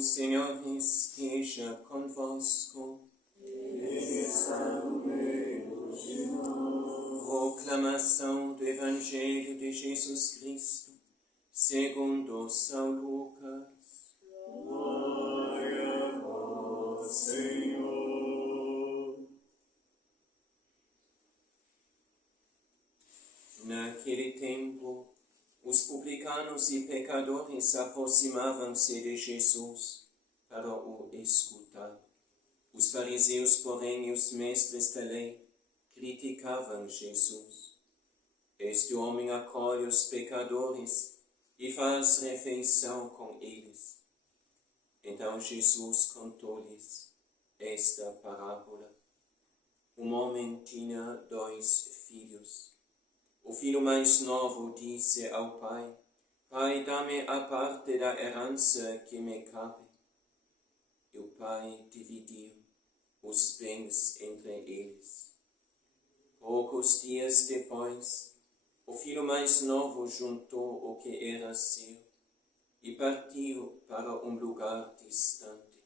O Senhor esteja convosco. Proclamação do Evangelho de Jesus Cristo, segundo São Lucas. Glória a vós, Senhor. Naquele tempo, os publicanos e pecadores aproximavam-se de Jesus para o escutar. Os fariseus, porém, e os mestres da lei criticavam Jesus. Este homem acolhe os pecadores e faz refeição com eles. Então Jesus contou-lhes esta parábola. Um homem tinha 2 filhos. O filho mais novo disse ao pai: Pai, dá-me a parte da herança que me cabe. E o pai dividiu os bens entre eles. Poucos dias depois, o filho mais novo juntou o que era seu e partiu para um lugar distante.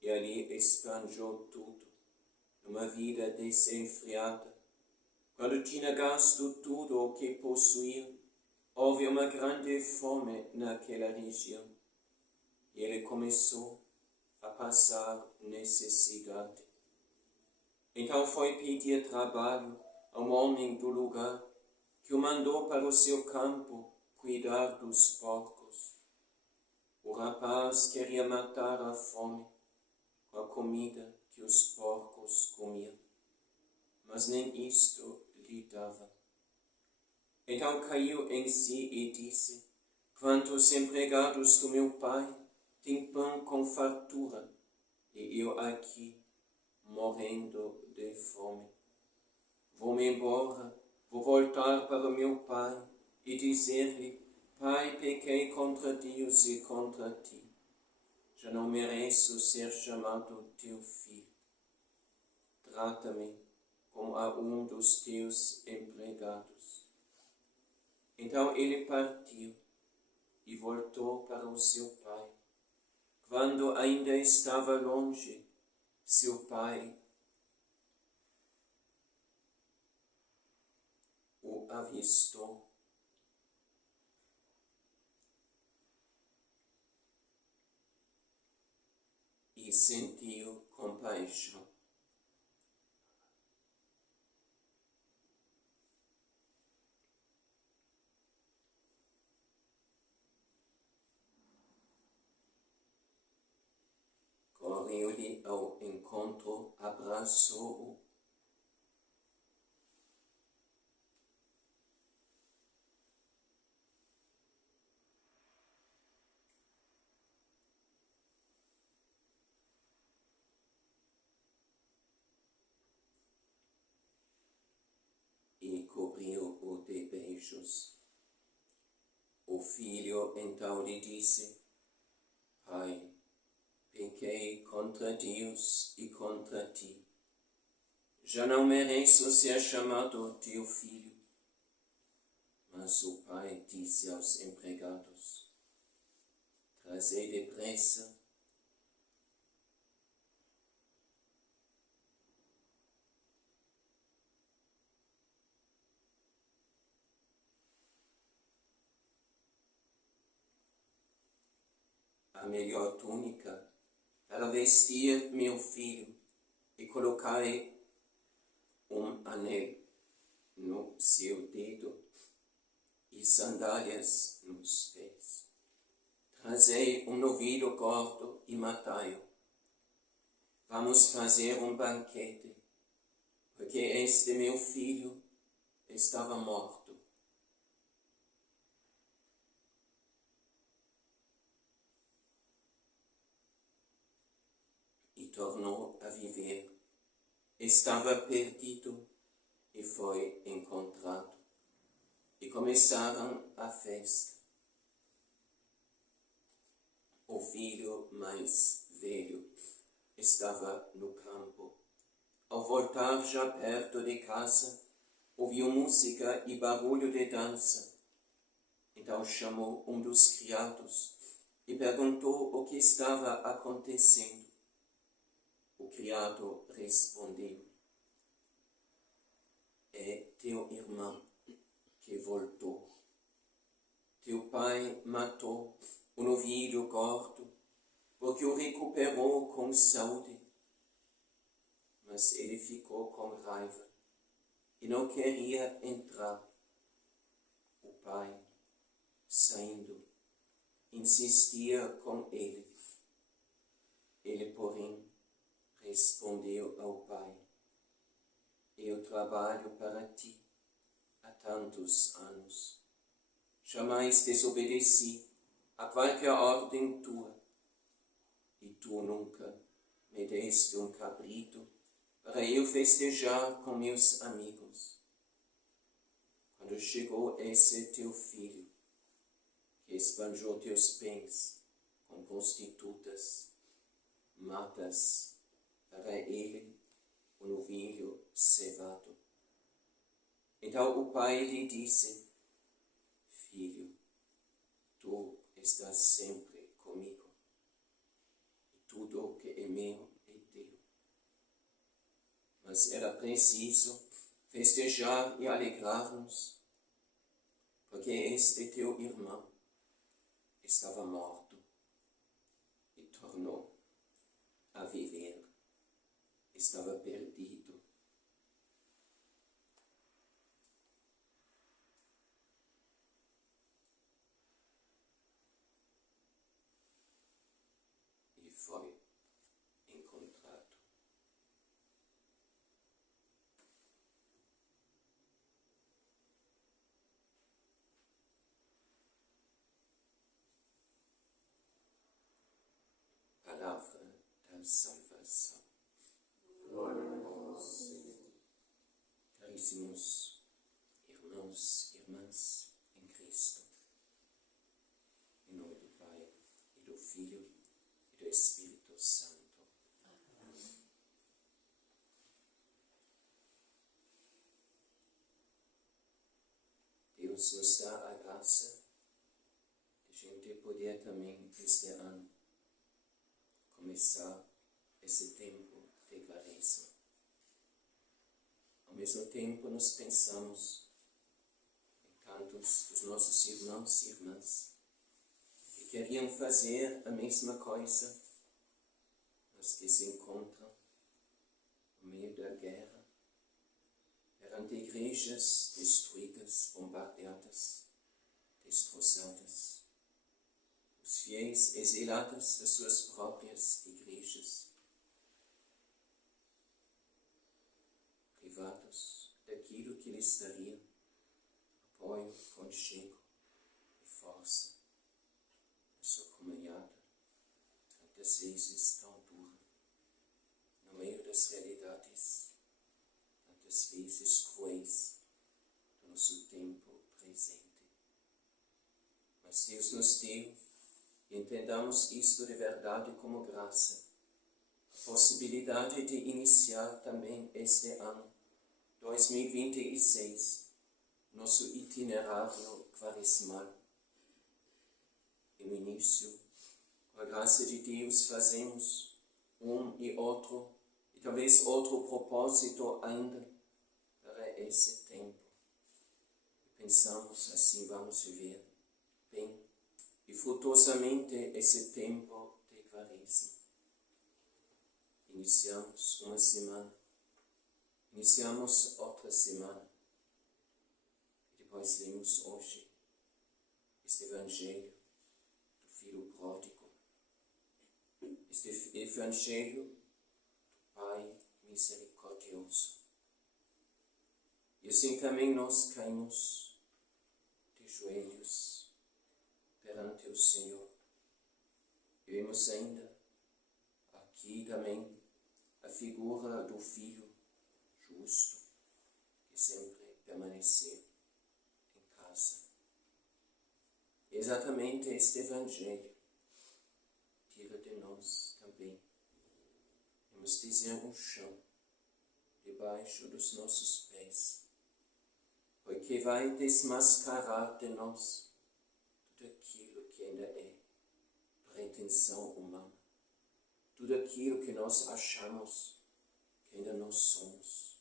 E ali esbanjou tudo, numa vida desenfreada. Quando tinha gasto tudo o que possuía, houve uma grande fome naquela região. E ele começou a passar necessidade. Então foi pedir trabalho a um homem do lugar, que o mandou para o seu campo cuidar dos porcos. O rapaz queria matar a fome com a comida que os porcos comiam, mas nem isto lhe dava. Então caiu em si e disse: Quantos empregados do meu pai têm pão com fartura, e eu aqui morrendo de fome. Vou-me embora, vou voltar para meu pai e dizer-lhe: Pai, pequei contra Deus e contra ti. Já não mereço ser chamado teu filho. Trata-me como a um dos teus empregados. Então ele partiu e voltou para o seu pai. Quando ainda estava longe, seu pai o avistou e sentiu compaixão. Correu-lhe ao encontro, abraçou-o e cobriu-o de beijos. O filho então lhe disse: Pai, pequei contra Deus e contra ti. Já não mereço ser chamado teu filho. Mas o pai disse aos empregados: Trazei depressa a melhor túnica para vestir meu filho e colocai um anel no seu dedo e sandálias nos pés. Trazei um novilho gordo e matai-o. Vamos fazer um banquete, porque este meu filho estava morto e tornou a viver. Estava perdido e foi encontrado. E começaram a festa. O filho mais velho estava no campo. Ao voltar já perto de casa, ouviu música e barulho de dança. Então chamou um dos criados e perguntou o que estava acontecendo. O criado respondeu: é teu irmão que voltou. Teu pai matou o novilho gordo, porque o recuperou com saúde. Mas ele ficou com raiva e não queria entrar. O pai, saindo, insistia com ele. Ele, porém, respondeu ao pai: eu trabalho para ti há tantos anos. Jamais desobedeci a qualquer ordem tua, e tu nunca me deste um cabrito para eu festejar com meus amigos. Quando chegou esse teu filho, que esbanjou teus bens com prostitutas, matas para ele o novilho cevado. Então o pai lhe disse: filho, tu estás sempre comigo, e tudo o que é meu é teu. Mas era preciso festejar e alegrar-nos, porque este teu irmão estava morto e tornou a viver, estava perdido e foi encontrado. Palavra da salvação. Glória a vós, Senhor. Caríssimos irmãos e irmãs em Cristo, em nome do Pai, e do Filho, e do Espírito Santo. Deus nos dá a graça de a gente poder também, este ano, começar esse tempo de Quaresma. Ao mesmo tempo, nós pensamos em tantos dos nossos irmãos e irmãs que queriam fazer a mesma coisa, mas que se encontram no meio da guerra, perante igrejas destruídas, bombardeadas, destroçadas, os fiéis exilados das suas próprias igrejas, privados daquilo que lhes daria apoio, conchego e força na sua caminhada, tantas vezes tão dura, no meio das realidades, tantas vezes cruéis do nosso tempo presente. Mas Deus nos deu, e entendamos isto de verdade como graça, a possibilidade de iniciar também este ano 2026, nosso itinerário quaresmal. E no início, com a graça de Deus, fazemos e outro, e talvez outro propósito ainda para esse tempo. E pensamos, assim vamos viver bem e frutosamente esse tempo de Quaresma. Iniciamos uma semana, iniciamos outra semana, e depois lemos hoje este Evangelho do Filho Pródigo, este Evangelho do Pai Misericordioso. E assim também nós caímos de joelhos perante o Senhor. E vemos ainda aqui também a figura do Filho justo, que sempre permaneceu em casa. E exatamente este Evangelho tira de nós também, vamos dizer, um chão debaixo dos nossos pés, porque vai desmascarar de nós tudo aquilo que ainda é pretensão humana. Tudo aquilo que nós achamos que ainda não somos.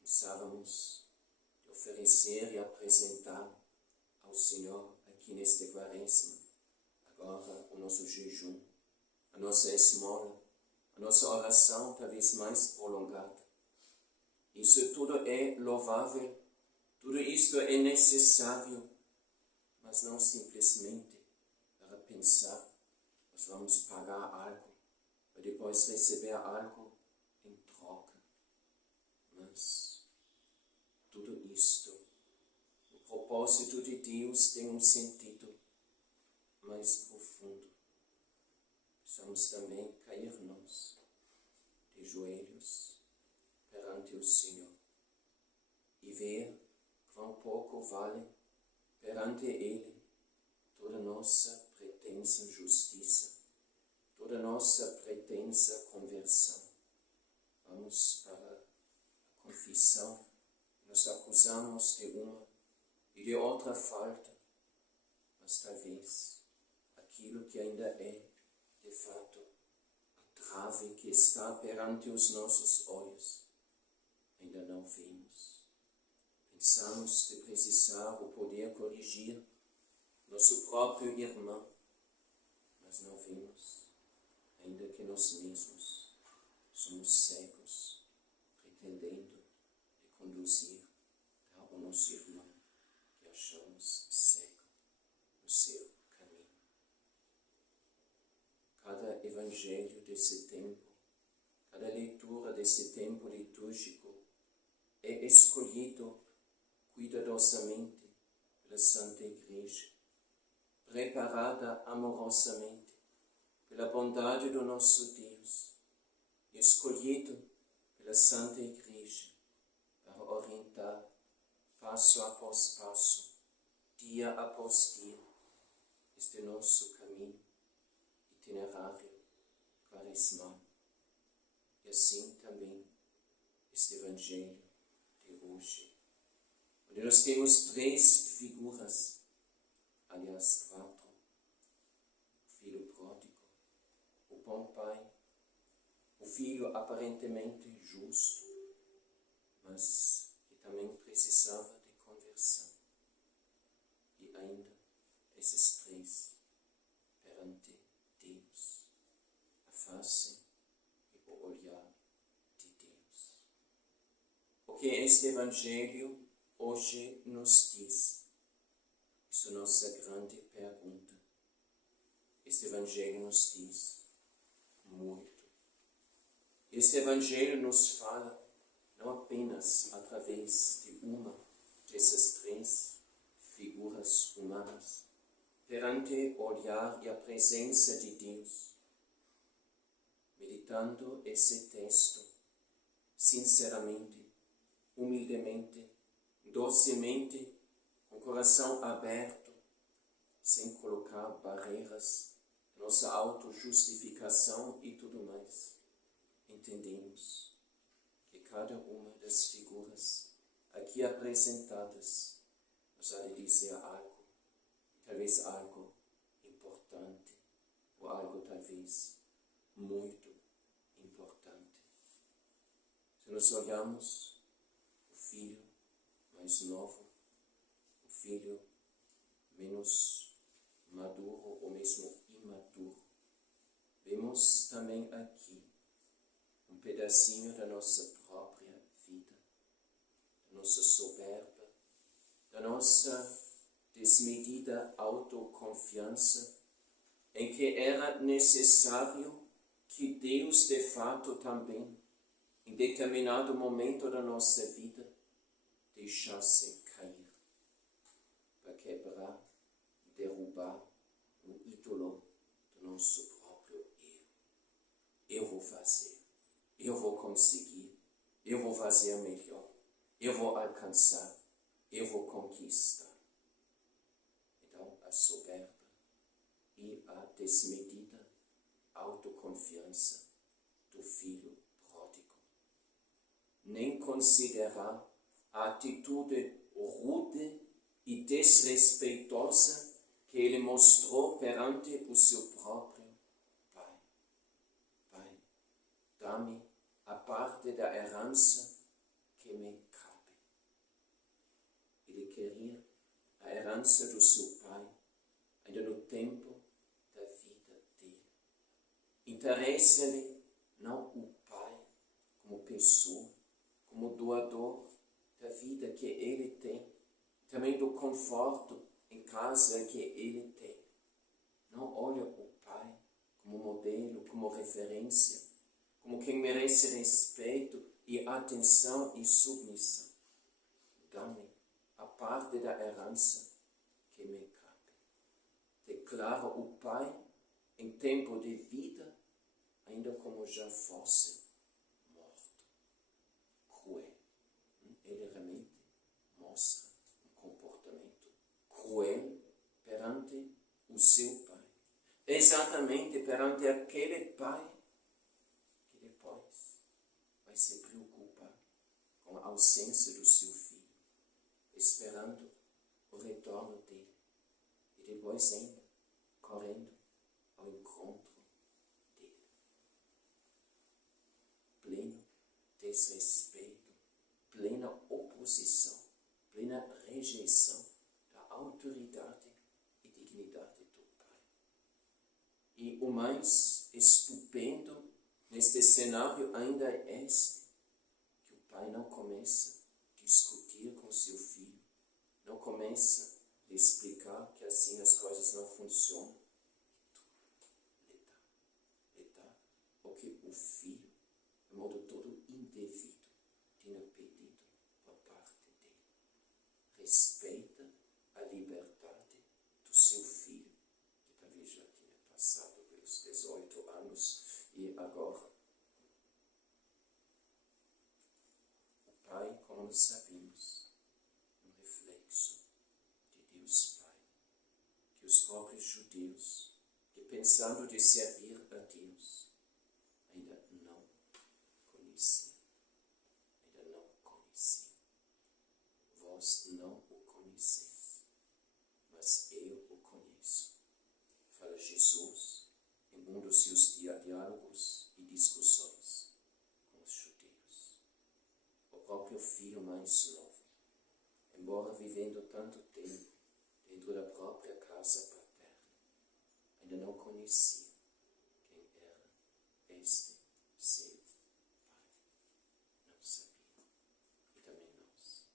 Pensávamos de oferecer e apresentar ao Senhor aqui neste Quaresma, agora o nosso jejum, a nossa esmola, a nossa oração talvez mais prolongada. Isso tudo é louvável, tudo isto é necessário, mas não simplesmente para pensar, nós vamos pagar algo, para depois receber algo em troca. Mas tudo isto, o propósito de Deus tem um sentido mais profundo. Precisamos também cair nós de joelhos perante o Senhor e ver quão pouco vale perante Ele toda nossa pretensa justiça, toda nossa pretensa conversão. Vamos para a confissão, nos acusamos de uma e de outra falta, mas talvez aquilo que ainda é, de fato, a trave que está perante os nossos olhos, ainda não vimos. Pensamos de precisar ou poder corrigir nosso próprio irmão, mas não vimos ainda que nós mesmos somos cegos, pretendendo de conduzir ao nosso irmão que achamos cego no seu caminho. Cada evangelho desse tempo, cada leitura desse tempo litúrgico é escolhido cuidadosamente pela Santa Igreja, preparada amorosamente pela bondade do nosso Deus, escolhido pela Santa Igreja para orientar passo após passo, dia após dia, este nosso caminho itinerário quaresmal. E assim também este Evangelho de hoje, onde nós temos três figuras, aliás, quatro: o filho pródigo, o bom pai, o filho aparentemente justo, mas que também precisava de conversão. E ainda esses três perante Deus, a face e o olhar de Deus. O que este Evangelho hoje nos diz? Isso é a nossa grande pergunta. Este Evangelho nos diz muito. Este Evangelho nos fala não apenas através de uma dessas três figuras humanas, perante o olhar e a presença de Deus. Meditando esse texto, sinceramente, humildemente, docemente, com o coração aberto, sem colocar barreiras, nossa autojustificação e tudo mais, entendemos que cada uma das figuras aqui apresentadas nos há de dizer algo, talvez algo importante, ou algo talvez muito importante. Se nós olhamos o filho mais novo, o filho menos maduro ou mesmo imaturo, vemos também aqui um pedacinho da nossa própria vida, da nossa soberba, da nossa desmedida autoconfiança, em que era necessário que Deus, de fato, também, em determinado momento da nossa vida, deixasse cair, para quebrar e derrubar o ídolo do nosso próprio eu. Eu vou fazer, eu vou conseguir, eu vou fazer melhor, eu vou alcançar, eu vou conquistar. Então, a soberba e a desmedida autoconfiança do filho pródigo. Nem considerar a atitude rude e desrespeitosa che ele mostrò perante o seu próprio Pai. Pai, dá-me a parte da herança que me cabe. Ele queria a herança do seu Pai, ainda no tempo da vida dele. Interessa-lhe não o Pai como pessoa, como doador da vida que ele tem, também do conforto em casa que ele tem. Não olha o Pai como modelo, como referência, como quem merece respeito e atenção e submissão. Dá-me a parte da herança que me cabe. Declara o Pai em tempo de vida, ainda como já fosse morto. Cruel. Ele realmente mostra um comportamento cruel perante o seu Pai. Exatamente perante aquele Pai que depois vai se preocupar com a ausência do seu filho, esperando o retorno dele. E depois ainda correndo ao encontro dele. Pleno desrespeito, plena oposição, plena rejeição da autoridade e dignidade do Pai. E o mais estupendo neste cenário ainda é este, que o Pai não começa a discutir com seu filho, não começa a explicar que assim as coisas não funcionam. Lhe dá o que o filho, de modo todo indevido, tinha pedido por parte dele. Respeita a liberdade do seu filho, que talvez já tinha passado pelos 18 anos e agora o Pai, como nós sabemos, um reflexo de Deus Pai, que os próprios judeus, que pensando de servir a Deus, ainda não conheciam. Vós não o conheceis, mas eu o conheço. Fala Jesus em um dos seus diálogos e discussões com os judeus. O próprio filho mais novo, embora vivendo tanto tempo dentro da própria casa paterna, ainda não conhecia quem era este seu Pai. Não sabia. E também nós,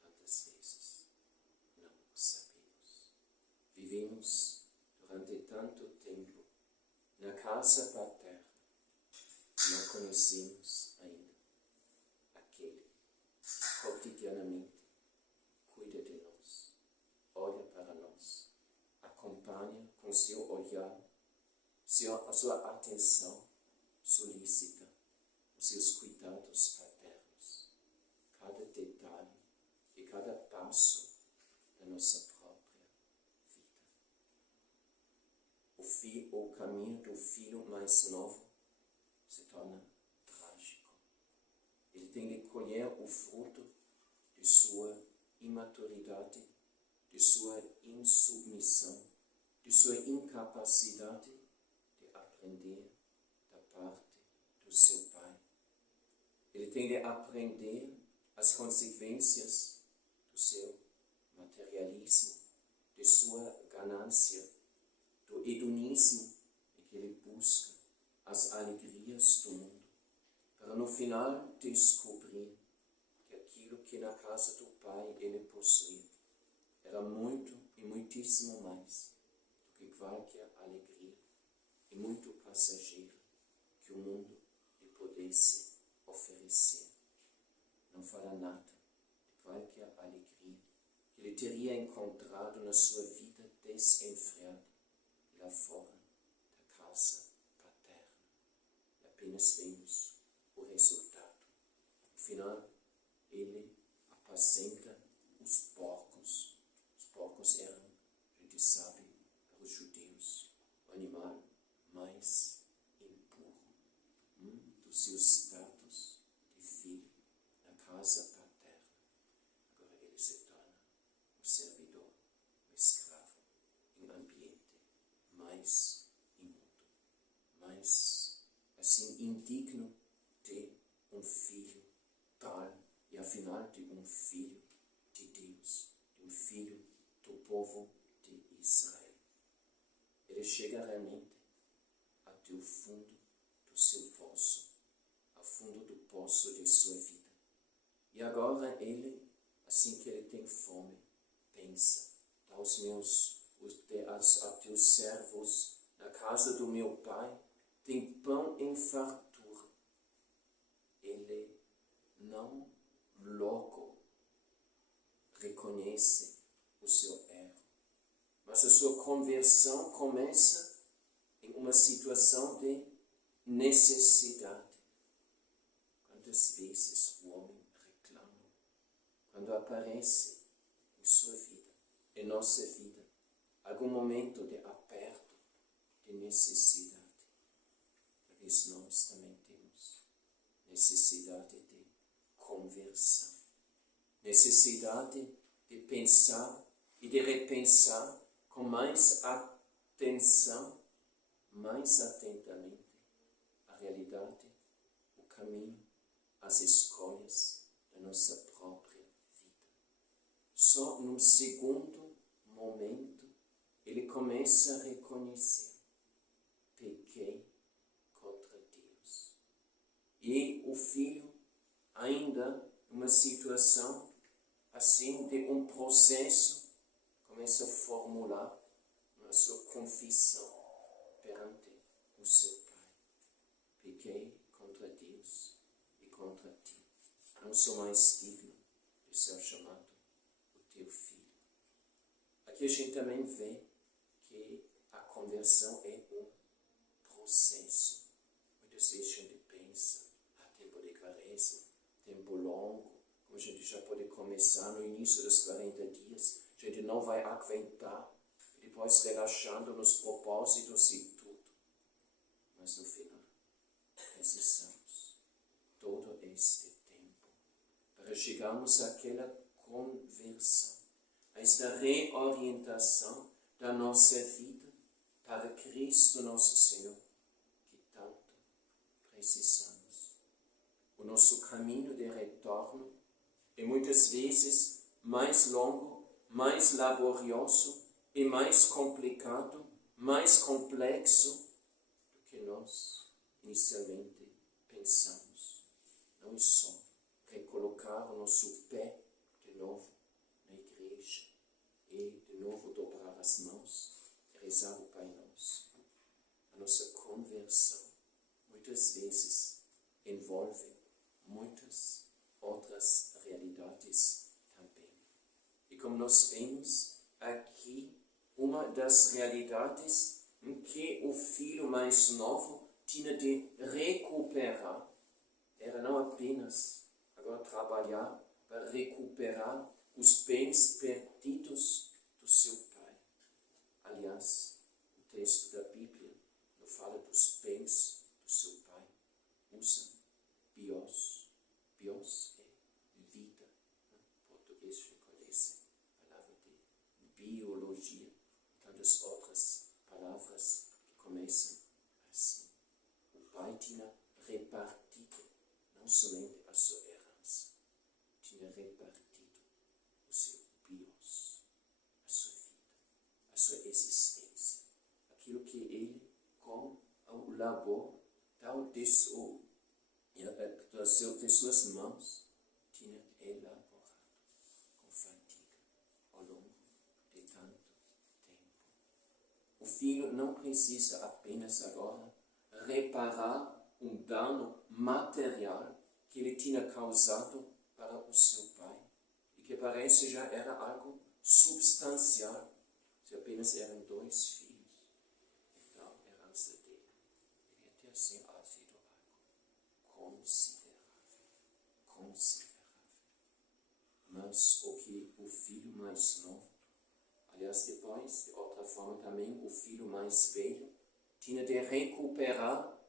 tantas vezes, não o sabemos. Vivemos durante tanto tempo na casa paterna, não conhecemos ainda aquele que cotidianamente cuida de nós, olha para nós, acompanha com seu olhar, a sua atenção solícita, os seus cuidados paternos, cada detalhe e cada passo da nossa própria vida. O caminho do filho mais novo se torna trágico. Ele tem de colher o fruto de sua imaturidade, de sua insubmissão, de sua incapacidade de aprender da parte do seu Pai. Ele tem de aprender as consequências do seu materialismo, de sua ganância, do hedonismo em que ele busca as alegrias do mundo, para no final descobrir que aquilo que na casa do Pai ele possuía era muito e muitíssimo mais do que qualquer alegria e muito passageira que o mundo lhe pudesse oferecer. Não fala nada de qualquer alegria que ele teria encontrado na sua vida desenfreada lá fora da casa paterna. E apenas vemos o resultado. No final, ele apacenta os porcos. Os porcos eram, a gente sabe, para os judeus, o animal mais impuro do seu status de filho na casa paterna. Agora ele se torna um servidor, um escravo, em mais imundo, mais assim indigno de um filho tal, e afinal de um filho de Deus, de um filho do povo de Israel. Ele chega realmente até o fundo do seu poço, ao fundo do poço de sua vida. E agora ele, assim que ele tem fome, pensa: a teus servos na casa do meu pai tem pão em fartura. Ele não logo reconhece o seu erro, mas a sua conversão começa em uma situação de necessidade. Quantas vezes o homem reclama quando aparece em sua vida, em nossa vida, algum momento de aperto, de necessidade? Talvez nós também temos necessidade de conversão, necessidade de pensar e de repensar com mais atenção, mais atentamente a realidade, o caminho, as escolhas da nossa própria vida. Só num segundo momento ele começa a reconhecer: pequei contra Deus. E o filho, ainda numa situação assim de um processo, começa a formular a sua confissão perante o seu pai: pequei contra Deus e contra ti. Não sou mais digno de ser chamado o teu filho. Aqui a gente também vê que a conversão é um processo. Muitas vezes a gente pensa: tempo de quaresma, tempo longo, como a gente já pode começar no início dos 40 dias, a gente não vai aguentar, e depois relaxando nos propósitos e tudo. Mas no final, precisamos todo este tempo para chegarmos àquela conversão, a esta reorientação da nossa vida para Cristo nosso Senhor, que tanto precisamos. O nosso caminho de retorno é muitas vezes mais longo, mais laborioso e mais complicado, mais complexo do que nós inicialmente pensamos. Não é só recolocar o nosso pé de novo na igreja e de novo dobrar as mãos e rezar o Pai Nosso. A nossa conversão muitas vezes envolve muitas outras realidades também. E como nós vemos aqui, uma das realidades em que o filho mais novo tinha de recuperar era não apenas agora trabalhar para recuperar os bens perdidos do seu pai. Aliás, o texto da Bíblia não fala dos bens do seu pai, usa bios. Bios é vida. Em português se conhece a palavra de biologia e tantas outras palavras que começam assim. O pai tinha repartido não somente a sua herança, tinha repartido o seu bios, a sua vida, a sua existência, aquilo que ele, com o labor de suas mãos, tinha elaborado com fadiga ao longo de tanto tempo. O filho não precisa apenas agora reparar um dano material que ele tinha causado para o seu pai, e que parece já era algo substancial, se apenas eram 2 filhos. Então, a herança dele devia ter sido algo considerável. Mas o que o filho mais novo, aliás depois, de outra forma também, o filho mais velho, tinha de recuperar,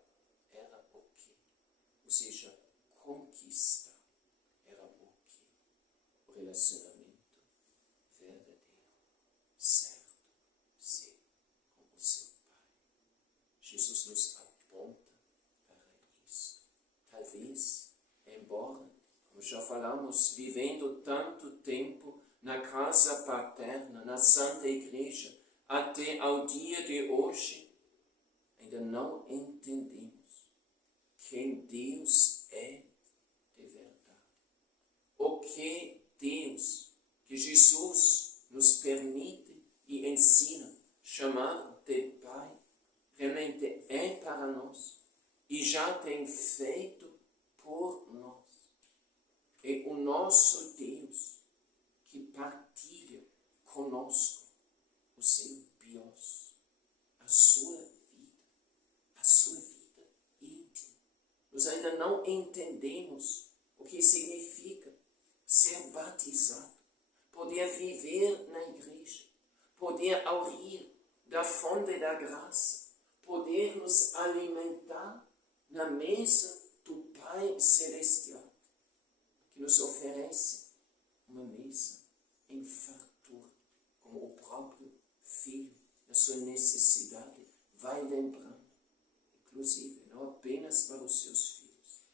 era o quê? Ou seja, conquistar, era o quê? O relacionamento verdadeiro, certo, sim, com o seu pai. Jesus nos aponta para isso. Talvez, embora, como já falamos, vivendo tanto tempo na casa paterna, na Santa Igreja, até ao dia de hoje, ainda não entendemos quem Deus é de verdade. O que Deus, que Jesus nos permite e ensina chamar de Pai, realmente é para nós e já tem feito por nós. É o nosso Deus que partilha conosco o seu bios, a sua vida íntima. Nós ainda não entendemos o que significa ser batizado, poder viver na igreja, poder ouvir da fonte da graça, poder nos alimentar na mesa do Pai Celestial, que nos oferece uma mesa em fartura, como o próprio Filho, na sua necessidade, vai lembrando, inclusive, não apenas para os seus filhos,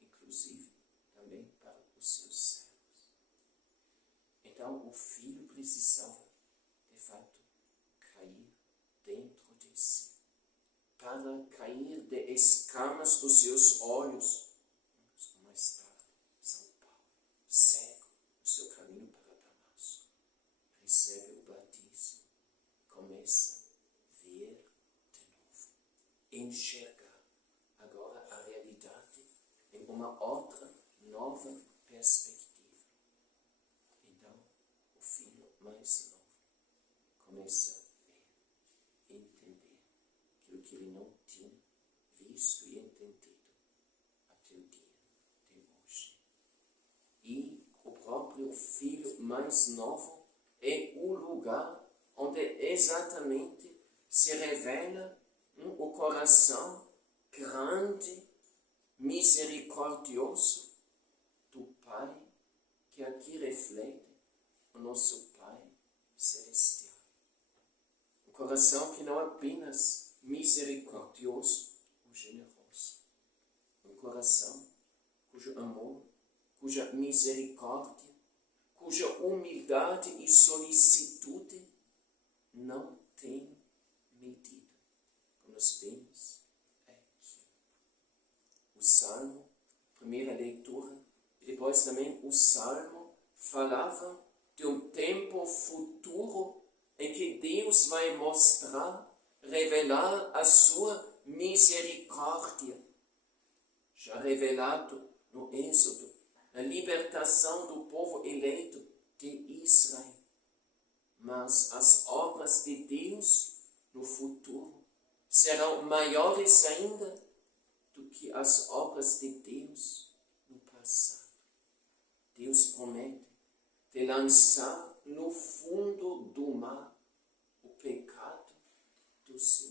inclusive também para os seus servos. Então, o Filho precisava, de fato, cair dentro de si, para cair de escamas dos seus olhos, mais tarde, São Paulo, cego no seu caminho para Damasco, recebe o batismo, começa a ver de novo, enxergar agora a realidade em uma outra, nova perspectiva. Então, o filho mais novo começa a ver, entender aquilo que ele não tinha visto e entendido até o dia de hoje. E o próprio filho mais novo é o lugar onde exatamente se revela o coração grande, misericordioso do Pai, que aqui reflete o nosso Pai Celestial. Um coração que não é apenas misericordioso ou generoso. Um coração cujo amor, cuja misericórdia, cuja humildade e solicitude não tem medida, como nós vemos aqui. O Salmo, primeira leitura, e depois também o Salmo falava de um tempo futuro em que Deus vai mostrar, revelar a sua misericórdia, já revelado no Êxodo, na libertação do povo eleito de Israel. Mas as obras de Deus no futuro serão maiores ainda do que as obras de Deus no passado. Deus promete de lançar no fundo do mar o pecado do seu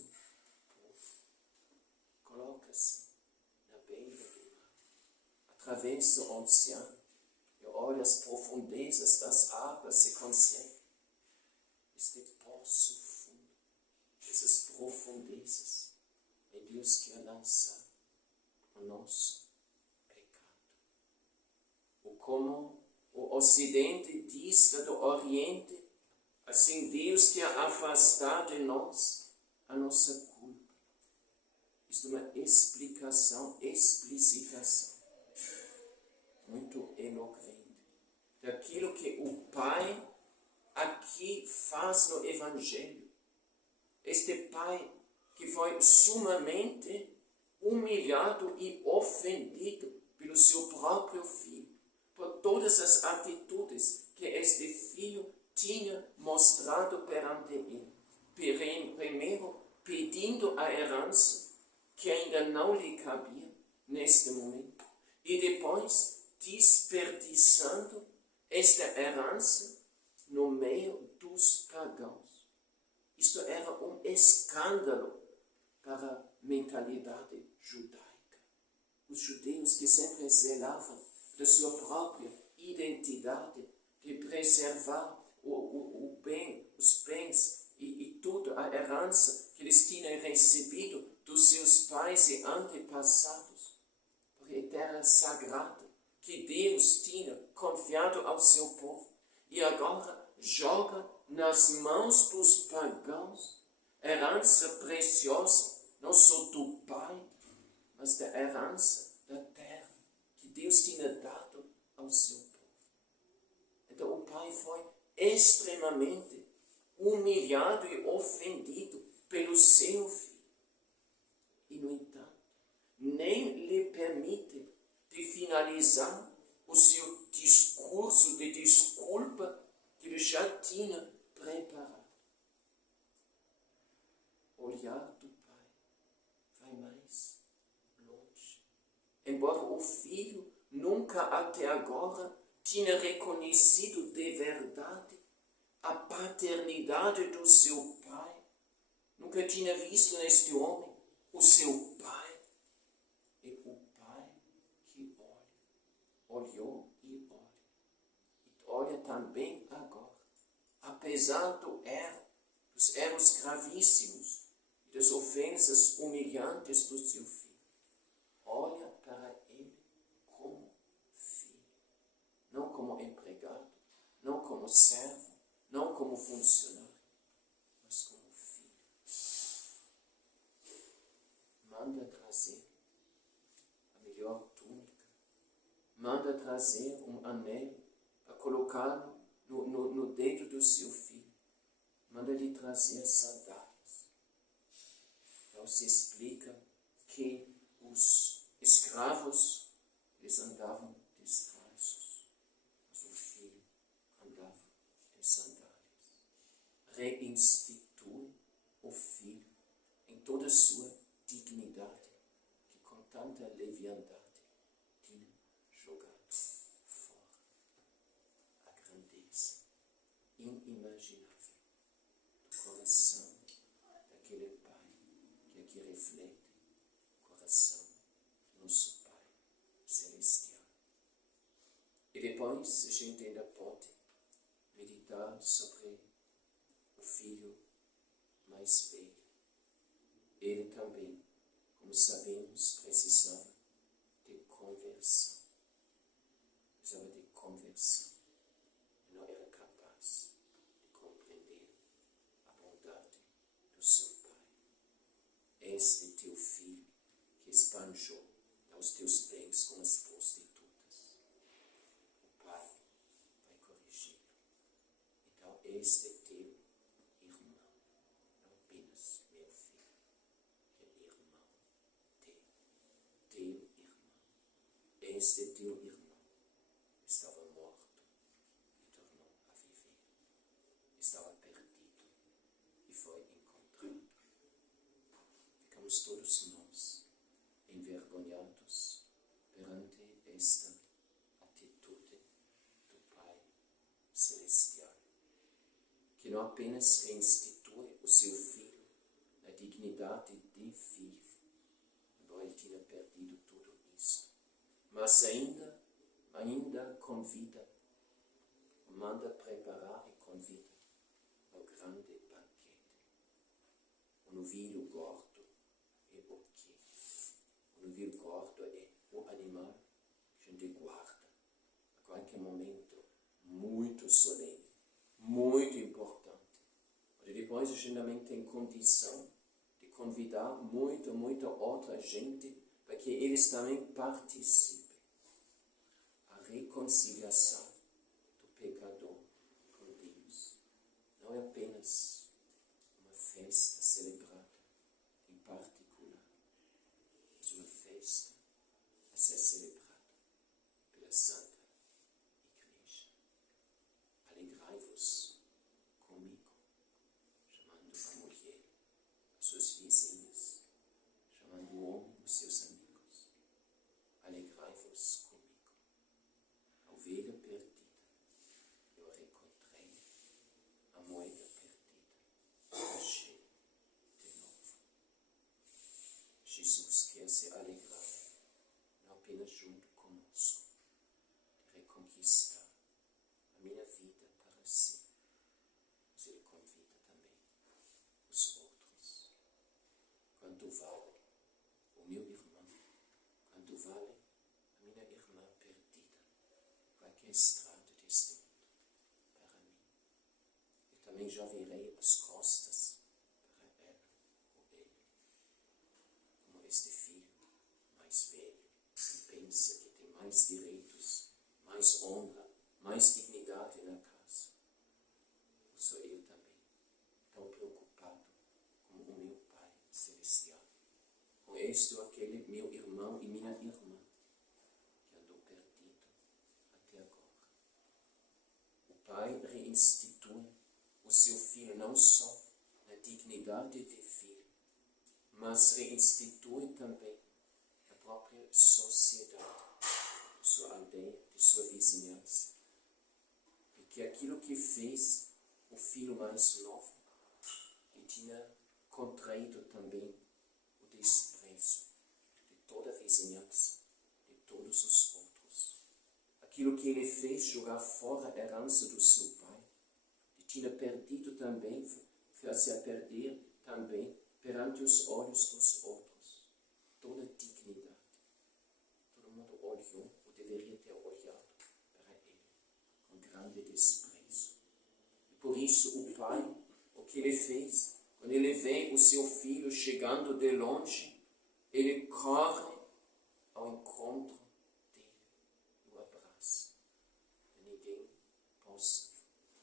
povo. Coloca-se na beira do mar, através do oceano, e olha as profundezas das águas e consegue. Este poço fundo, essas profundezas, é Deus que lança o nosso pecado. Ou como o Ocidente dista do Oriente, assim Deus quer afastar de nós a nossa culpa. Isto é uma explicação, explicitação muito eloquente daquilo que o Pai aqui faz no Evangelho. Este Pai que foi sumamente humilhado e ofendido pelo seu próprio Filho, por todas as atitudes que este Filho tinha mostrado perante ele. Primeiro, pedindo a herança que ainda não lhe cabia neste momento. E depois, desperdiçando esta herança no meio dos pagãos. Isto era um escândalo para a mentalidade judaica. Os judeus que sempre zelavam da sua própria identidade, de preservar os bens e tudo, a herança que eles tinham recebido dos seus pais e antepassados, porque é terra sagrada que Deus tinha confiado ao seu povo e agora joga nas mãos dos pagãos herança preciosa, não só do Pai, mas da herança da terra que Deus tinha dado ao seu povo. Então o pai foi extremamente humilhado e ofendido pelo seu filho. E, no entanto, nem lhe permite de finalizar o seu discurso de desculpa que ele já tinha preparado. O olhar do pai vai mais longe. Embora o filho nunca até agora tinha reconhecido de verdade a paternidade do seu pai, nunca tinha visto neste homem o seu pai. E o pai que olhou e olha também agora, apesar dos erros gravíssimos e das ofensas humilhantes do seu filho, olha para ele como filho, não como empregado, não como servo, não como funcionário, mas como filho. Manda trazer a melhor túnica, manda trazer um anel para colocá-lo no dedo do seu filho, manda-lhe trazer sandálias. Então se explica que os escravos, eles andavam descalços, mas o filho andava de sandálias. Reinstitui o filho em toda a sua dignidade, que com tanta leviandade tinha jogado fora. A grandeza inimaginável do coração daquele pai que aqui reflete o coração do nosso Pai Celestial. E depois a gente ainda pode meditar sobre o filho mais velho. Ele também, como sabemos, precisava de conversão. Ele não era capaz de compreender a bondade do seu pai. Este teu filho que esbanjou aos teus bens com as prostitutas. O pai vai corrigi-lo. Então este é teu irmão, não apenas meu filho, é irmão teu irmão. Este teu irmão estava morto e tornou a viver. Estava perdido e foi encontrado. Ficamos todos nós envergonhados perante esta atitude do Pai Celestial, que não apenas reinstitui o seu filho na dignidade de filho, embora ele tinha perdido tudo isso, mas ainda convida, manda preparar e convida ao grande banquete. O novilho gordo é o quê? O novilho gordo é o animal que a gente guarda a qualquer momento, muito solene, muito importante. E depois a gente também tem condição de convidar muita outra gente para que eles também participem. A reconciliação do pecador com Deus não é apenas uma festa celebrada em particular, mas uma festa a ser celebrada pela Santa Igreja. Alegrai-vos comigo, chamando a mulher, as suas vizinhas, chamando o homem, os seus amigos. Alegrai-vos comigo. A ovelha perdida, eu a encontrei. A moeda perdida, eu achei de novo. Jesus quer se alegrar, não apenas junto conosco, de reconquistar a minha vida para si, mas Ele convida também os outros. Quanto vale estrada deste mundo para mim. Eu também já virei as costas para ela ou ele, como este filho mais velho, que pensa que tem mais direitos, mais honra, mais dignidade na casa. Sou eu também, tão preocupado como o meu Pai Celestial, com aquele meu irmão e minha irmã, que andou perdido até agora. O Pai reinstitui o seu filho não só na dignidade de filho, mas reinstitui também a própria sociedade, de sua aldeia, de sua vizinhança. E que aquilo que fez o filho mais novo, que tinha contraído também o desprezo de toda a vizinhança, de todos os outros. Aquilo que ele fez jogar fora a herança do seu pai, que tinha perdido também, fez-se a perder também perante os olhos dos outros. Toda dignidade. Todo mundo olhou, ou deveria ter olhado para ele, com grande desprezo. Por isso o pai, o que ele fez, quando ele vê o seu filho chegando de longe, ele corre ao encontro dele e o abraça. E ninguém possa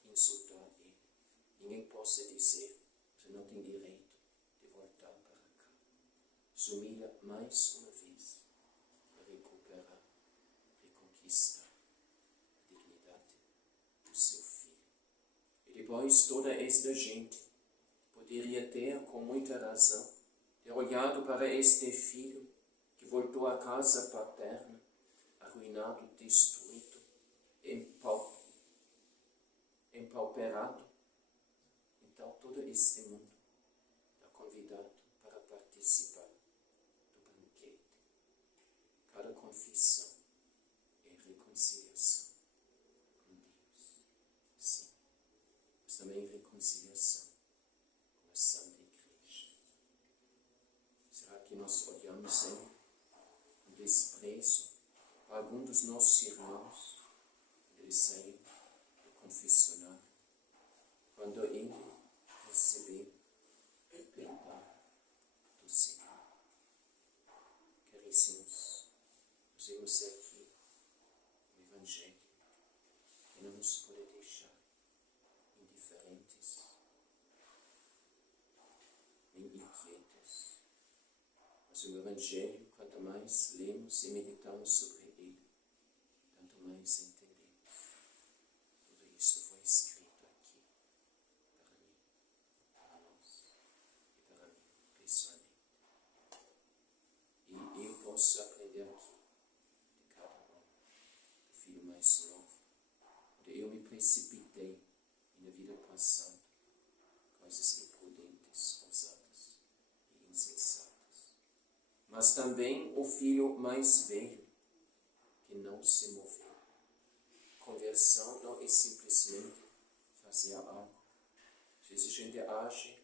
insultar ele, ninguém possa dizer, você não tem direito de voltar para cá. Se humilha mais uma vez para recuperar, reconquistar a dignidade do seu filho. Depois toda esta gente poderia ter, com muita razão, ter olhado para este filho que voltou à casa paterna, arruinado, destruído, empauperado. Então todo este mundo é convidado para participar do banquete. Cada confissão é reconciliação com Deus. Sim. Também reconciliação com a Santa Igreja. Será que nós olhamos sempre com desprezo a algum dos nossos irmãos quando ele saiu do confessionário, quando ele recebeu o perdão do Senhor? Caríssimos, nós vemos aqui o Evangelho que não nos pode deixar indiferentes, nem inquietos. Mas o Evangelho, quanto mais lemos e meditamos sobre ele, tanto mais entendemos. Tudo isso foi escrito aqui, para mim, para nós e para mim, pessoalmente. E eu posso aprender aqui, de cada um, do filho mais novo, onde eu me precipitei na vida passada, coisas imprudentes, ousadas e insensatas. Mas também o filho mais velho, que não se moveu. Conversão não é simplesmente fazer algo. Às vezes a gente age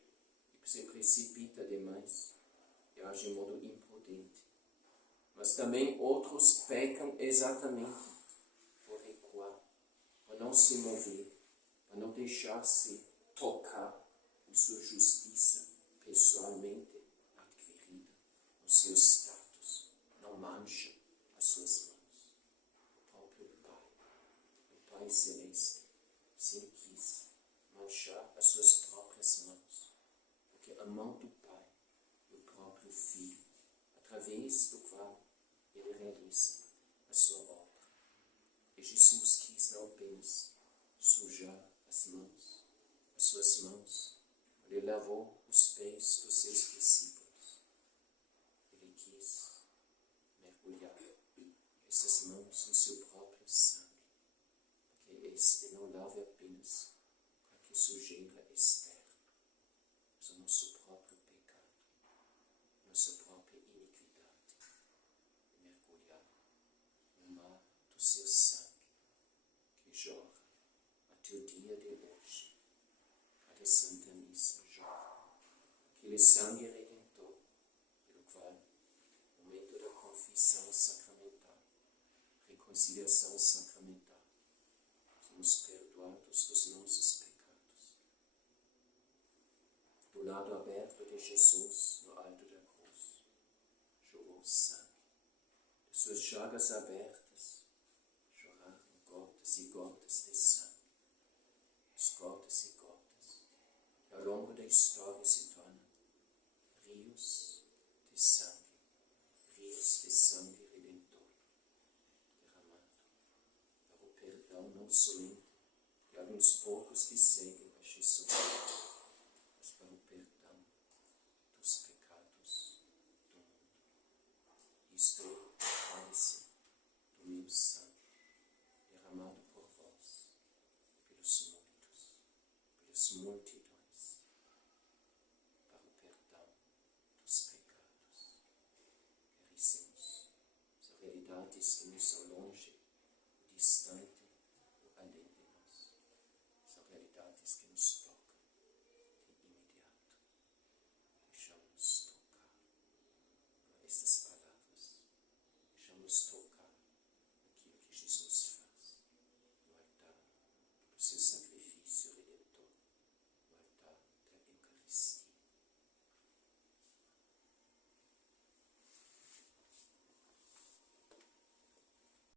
e se precipita demais e age de modo imprudente. Mas também outros pecam exatamente por recuar, por não se mover, para não deixar-se tocar em sua justiça pessoalmente adquirida, no seu status. Não mancha as suas mãos. O próprio Pai, o Pai Celeste, sim quis manchar as suas próprias mãos, porque a mão do Pai e o próprio Filho, através do qual ele realiza a sua obra. E Jesus quis não apenas sujar as suas mãos, ele lavou os pés dos seus discípulos. Ele quis mergulhar essas mãos no seu próprio sangue, porque este não lava apenas qualquer sujeira externa, mas o nosso próprio pecado, nossa própria iniquidade, e mergulhar no mar do seu sangue, que jorra até o dia de hoje. Cada Santa Missa jorra aquele sangue redentor, pelo qual, no momento da confissão sacramental, reconciliação sacramental, fomos perdoados dos nossos pecados. Do lado aberto de Jesus, no alto da cruz, jorrou sangue. De suas chagas abertas, jorraram gotas e gotas de sangue. As gotas e gotas, que ao longo da história se tornam rios de sangue redentor, derramado para o perdão não somente de alguns poucos que seguem a Jesus, mas para o perdão dos pecados do mundo. Isto é o cálice do meu sangue, derramado por vós, pelos muitos, pelas multidões, para o perdão dos pecados. Caríssimos, são realidades que nos são longe, distante, ou além de nós. São realidades que nos tocam de imediato. Deixamos-nos tocar por estas